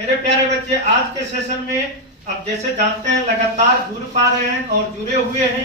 मेरे प्यारे बच्चे, आज के सेशन में अब जैसे जानते हैं लगातार जुड़ पा रहे हैं और जुड़े हुए हैं,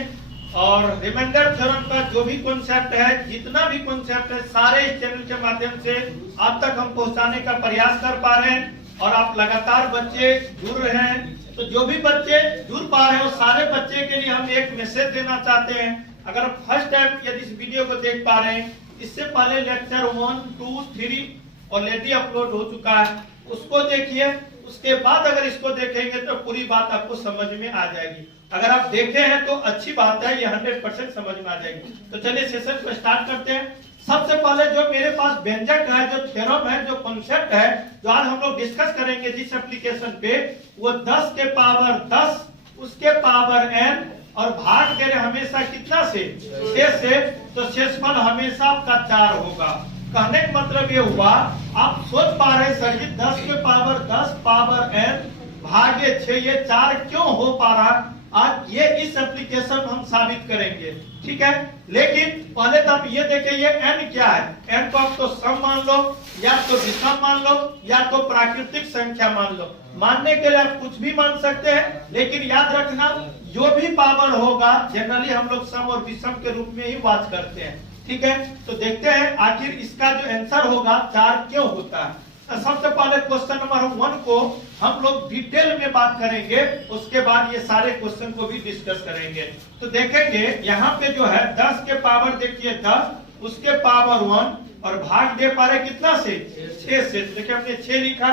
और रिमाइंडर थ्योरम का जो भी कॉन्सेप्ट है, जितना भी कॉन्सेप्ट है, सारे इस चैनल के माध्यम से आप तक हम पहुंचाने का प्रयास कर पा रहे हैं और आप लगातार बच्चे जुड़ रहे हैं। तो जो भी बच्चे जुड़ पा रहे हैं, वो सारे बच्चे के लिए हम एक मैसेज देना चाहते हैं। अगर फर्स्ट टाइम यदि इस वीडियो को देख पा रहे हैं, इससे पहले लेक्चर 1, 2, 3 ऑलरेडी अपलोड हो चुका है, उसको देखिए। उसके बाद अगर इसको देखेंगे तो पूरी बात आपको समझ में आ जाएगी। अगर आप देखे हैं तो अच्छी बात है, ये 100% समझ में आ जाएगी। तो चलिए सेशन को स्टार्ट करते हैं। सबसे पहले जो मेरे पास व्यंजक है, जो थ्योरम है, जो कॉन्सेप्ट है, जो आज हम लोग डिस्कस करेंगे जिस एप्लीकेशन पे, वो 10 के पावर 10 उसके पावर n और भाग दे रहे हमेशा कितना से 6 से, तो शेषफल हमेशा आपका 4 होगा। कहने का मतलब ये हुआ, आप सोच पा रहे सर जी 10 के पावर 10 पावर n भागे 6 ये 4 क्यों हो पा रहा? आज ये इस एप्लीकेशन में हम साबित करेंगे, ठीक है। लेकिन पहले तो आप ये देखें ये n क्या है। n को आप तो सम मान लो, या तो विषम मान लो, या तो प्राकृतिक संख्या मान लो। मानने के लिए आप कुछ भी मान सकते हैं, लेकिन याद रखना जो भी पावर होगा जनरली हम लोग सम और विषम के रूप में ही बात करते हैं, ठीक है। तो देखते हैं आखिर इसका जो आंसर होगा 4 क्यों होता है। सबसे पहले क्वेश्चन नंबर 1 को हम लोग डिटेल में बात करेंगे, उसके बाद ये सारे क्वेश्चन को भी डिस्कस करेंगे। तो देखेंगे यहाँ पे जो है 10 के पावर देखिए 10 उसके पावर 1 और भाग दे पा रहे कितना से 6 से। देखिए हमने 6 लिखा।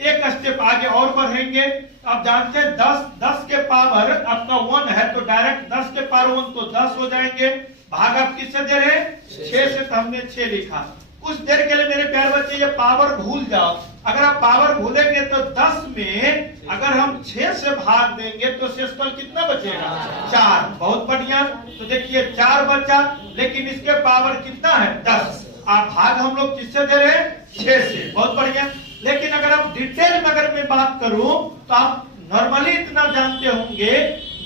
एक स्टेप आगे और बढ़ेंगे। आप जानते हैं 10 के पावर आपका 1 है, तो डायरेक्ट 10 के पावर 1 तो 10 हो जाएंगे। भाग आप किससे दे रहे हैं 6 से, तो हमने 6 लिखा। कुछ देर के लिए मेरे प्यारे बच्चे ये पावर भूल जाओ। अगर आप पावर भूलेंगे तो 10 में अगर हम 6 से भाग देंगे तो शेषफल कितना बचेगा 4। बहुत बढ़िया। तो देखिए 4 बचा, लेकिन इसके पावर कितना है 10। आप भाग हम लोग किससे दे रहे हैं 6 से। बहुत बढ़िया। लेकिन अगर आप डिटेल में अगर मैं बात करूं तो आप नॉर्मली इतना जानते होंगे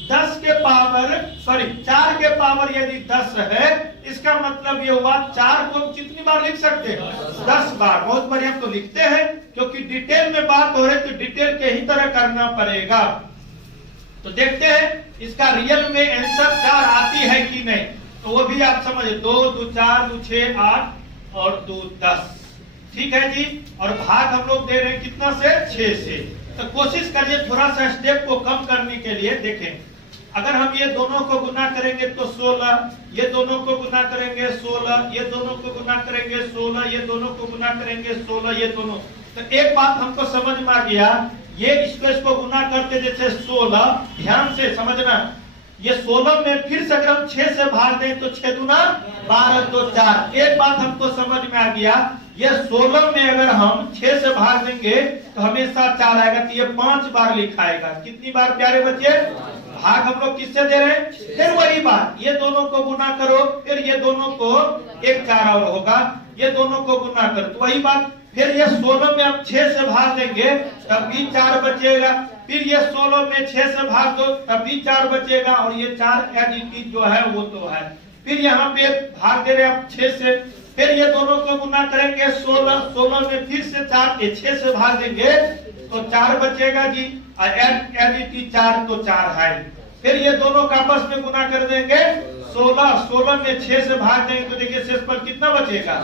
4 के पावर यदि 10 है, इसका मतलब ये हुआ 4 को हम कितनी बार लिख सकते हैं 10 बार। बहुत बढ़िया। तो लिखते हैं, क्योंकि डिटेल में बात हो रही है तो डिटेल के ही तरह करना पड़ेगा। तो देखते हैं इसका रियल में आंसर 4 आती है कि नहीं। तो वो भी आप समझे 2 2 4 2 6 8 और 2 10, ठीक है जी। और भाग हम लोग दे रहे हैं कितना से 6 से। तो कोशिश करिए थोड़ा सा स्टेप को कम करने के लिए। देखें अगर हम ये दोनों को गुना करेंगे तो 16, ये दोनों को गुना करेंगे 16, ये दोनों को गुना करेंगे 16, ये दोनों को गुना करेंगे 16, ये दोनों। तो एक बात हमको समझ में आ गया, ये इसको गुना करते जैसे 16, ध्यान से समझना, ये 16 में फिर से अगर हम 6 से भाग दें तो 6 दूना 12 तो 4। एक बात हमको समझ में आ गया, ये 16 में अगर हम 6 से भाग देंगे तो हमेशा 4 आएगा, तो ये 5 बार लिखाएगा। कितनी बार प्यारे बच्चे? भाग हम लोग किससे दे रहे हैं? फिर वही बात, ये दोनों को गुना करो, फिर ये दोनों को 1 4 और होगा, ये दोनों को गुना करो, तो वही बात। फिर ये 16 में आप 6 से भाग देंगे तब भी 4 बचेगा। फिर ये 16 में 6 से भाग दो तब भी 4 बचेगा, और ये 4 एडिटिव जो है वो तो है। फिर यहाँ पे भाग दे रहे आप 6 से, फिर ये दोनों को गुना करेंगे 16 में फिर से 6 से भाग देंगे तो 4 बचेगा जी, और एडिटिव 4 तो 4 है। फिर ये दोनों का आपस में गुना कर देंगे 16 में 6 से भाग देंगे तो देखिए शेषफल कितना बचेगा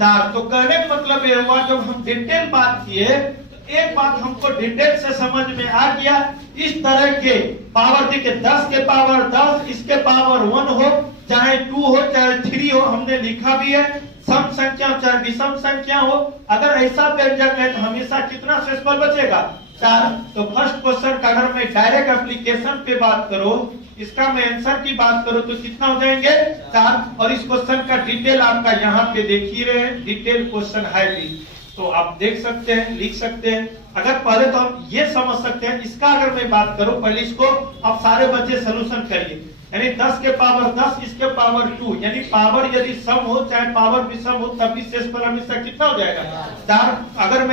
4। तो कहने का मतलब ये हुआ, जब हम डिटेल बात किए तो एक बात हमको डिटेल से समझ में आ गया। इस तरह के पावर देखिए 10 के पावर 10 इसके पावर 1 हो, चाहे 2 हो चाहे 3 हो, हमने लिखा भी है। सम संख्या चाहे विषम संख्या हो, अगर ऐसा व्यंजक है तो हमेशा कितना शेषफल बचेगा 4। तो फर्स्ट क्वेश्चन का अगर मैं डायरेक्ट एप्लीकेशन पे बात करूं, इसका मैं आंसर की बात करूं तो कितना हो जाएंगे 4। और इस क्वेश्चन का डिटेल आपका यहाँ पे देख ही रहे हैं, डिटेल क्वेश्चन है भी, तो आप देख सकते हैं, लिख सकते हैं। अगर पहले तो हम ये समझ सकते हैं, इसका अगर मैं बात करूं, पहले इसको आप सारे बच्चे सोल्यूशन करिए। यानी 10 के पावर 10 इसके पावर 2, यानी पावर यदि सम हो चाहे पावर विषम हो तब भी शेषफल हमेशा कितना हो जाएगा 4। अगर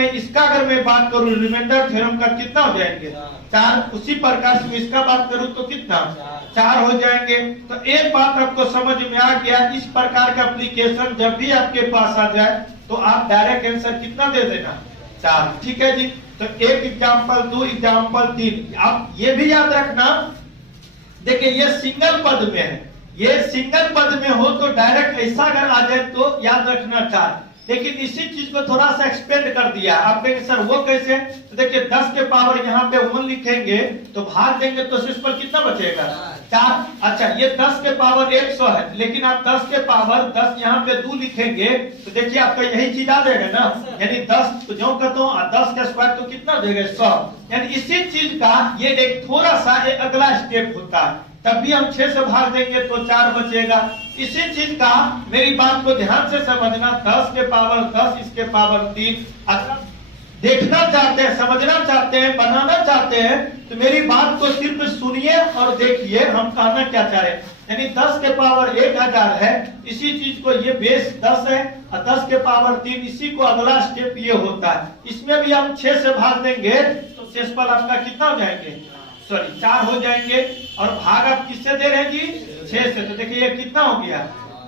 मैं बात करूं रिमाइंडर थ्योरम का कितना हो जाएंगे 4। उसी प्रकार से इसका बात करूं तो कितना 4 हो जाएंगे। तो एक बात आपको समझ में आ गया, इस प्रकार का एप्लीकेशन जब भी आपके पास आ जाए तो आप डायरेक्ट आंसर कितना दे देना 4। ठीक है जी, तो 1 एग्जाम्पल, 2 एग्जाम्पल, 3। आप ये भी याद रखना, देखिए ये सिंगल पद में है, ये सिंगल पद में हो तो डायरेक्ट ऐसा अगर आ जाए तो याद रखना 4। लेकिन इसी चीज को थोड़ा सा एक्सपेंड कर दिया। आप कहेंगे सर वो कैसे, तो देखिए 10 के पावर यहाँ पे 1 लिखेंगे तो भाग देंगे तो शेष पर कितना बचेगा, 4। अच्छा, ये 10 के पावर 100 है, लेकिन आप 10 के पावर 10 यहाँ पे 2 लिखेंगे तो देखिए आपका यही चीज आ जाएगा ना, यानी 10 तो जो कहता हूँ 10 का स्क्वायर तो कितना देगा, 100। यानी इसी चीज का ये एक थोड़ा सा अगला स्टेप होता है, तब भी हम 6 से भाग देंगे तो 4 बचेगा। इसी चीज का मेरी बात को ध्यान से समझना, 10 के पावर 10 इसके पावर 3। अगर देखना चाहते हैं, समझना चाहते हैं, बनाना चाहते हैं तो मेरी बात को सिर्फ सुनिए और देखिए हम कहना क्या चाह रहे हैं। यानी 10 के पावर 1000 है, इसी चीज को ये बेस 10 है और 10 के पावर 3, इसी को अगला स्टेप ये होता है। इसमें भी हम 6 से भाग देंगे तो शेषफल आपका कितना हो जाएंगे, सॉरी 4 हो जाएंगे। और भाग आप किससे दे रहे हैं जी, 6 से। तो देखिए ये कितना हो गया,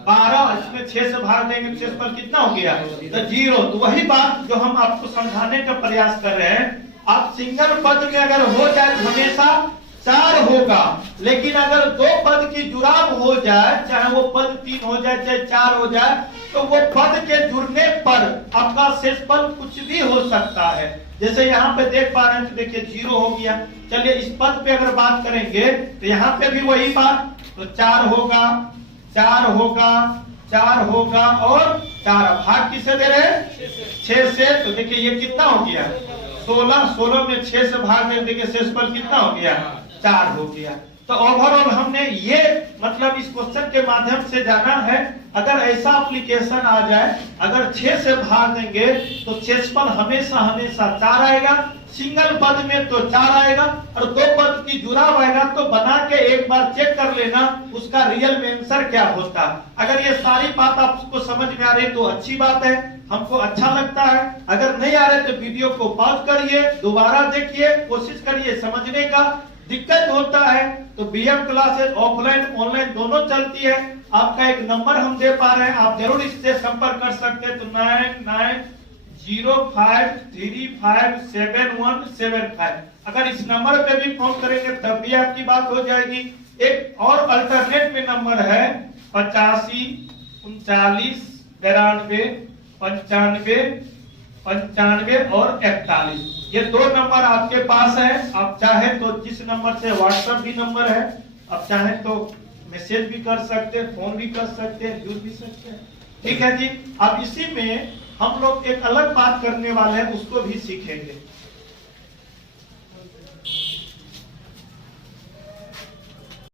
12। इसमें 6 से भाग देंगे तो शेषफल कितना हो गया, तो 0। तो वही बात जो हम आपको समझाने का प्रयास कर रहे हैं, आप सिंगल पद में अगर हो जाए तो हमेशा 4 होगा, लेकिन अगर 2 पद की जुड़ाव हो जाए, चाहे वो पद 3 हो जाए चाहे 4 हो जाए, तो वो पद के जुड़ने पर आपका शेषफल कुछ भी हो सकता है। जैसे यहाँ पे देख पा रहे हैं तो देखिए 0 हो गया। चलिए इस पद पे अगर बात करेंगे तो यहाँ पे भी वही बात, तो 4 होगा, 4 होगा, 4 होगा और 4। भाग किसे दे रहे हैं, 6 से। तो देखिए ये कितना हो गया, 16। 16 में 6 से भाग में देखिए शेषफल कितना हो गया, 4 हो गया। तो ओवरऑल हमने ये मतलब इस क्वेश्चन के माध्यम से जाना है, अगर ऐसा एप्लीकेशन आ जाए, अगर 6 से भाग देंगे तो शेषफल हमेशा हमेशा 4 आएगा, सिंगल पद में तो 4 आएगा, और 2 पद की जुड़ाव आएगा तो बना के एक बार चेक कर लेना उसका रियल में आंसर क्या होता। अगर ये सारी बात आपको समझ में आ रही तो अच्छी बात है, हमको अच्छा लगता है। अगर नहीं आ रहे तो वीडियो को पॉज करिए, दोबारा देखिए, कोशिश करिए समझने का। दिक्कत होता है तो बीएम क्लासेस ऑफलाइन ऑनलाइन दोनों चलती है। आपका एक नंबर हम दे पा रहे हैं, आप जरूर इससे संपर्क कर सकते हैं। तो 9905357175। अगर इस नंबर पे भी फोन करेंगे तब भी आपकी बात हो जाएगी। एक और अल्टरनेट में नंबर है 85 39 92 95 95 और 41। ये 2 नंबर आपके पास है। आप चाहे तो जिस नंबर से व्हाट्सएप भी नंबर है, आप चाहे तो मैसेज भी कर सकते हैं, फोन भी कर सकते हैं, जुड़ भी सकते हैं। ठीक है जी। अब इसी में हम लोग एक अलग बात करने वाले हैं, उसको भी सीखेंगे।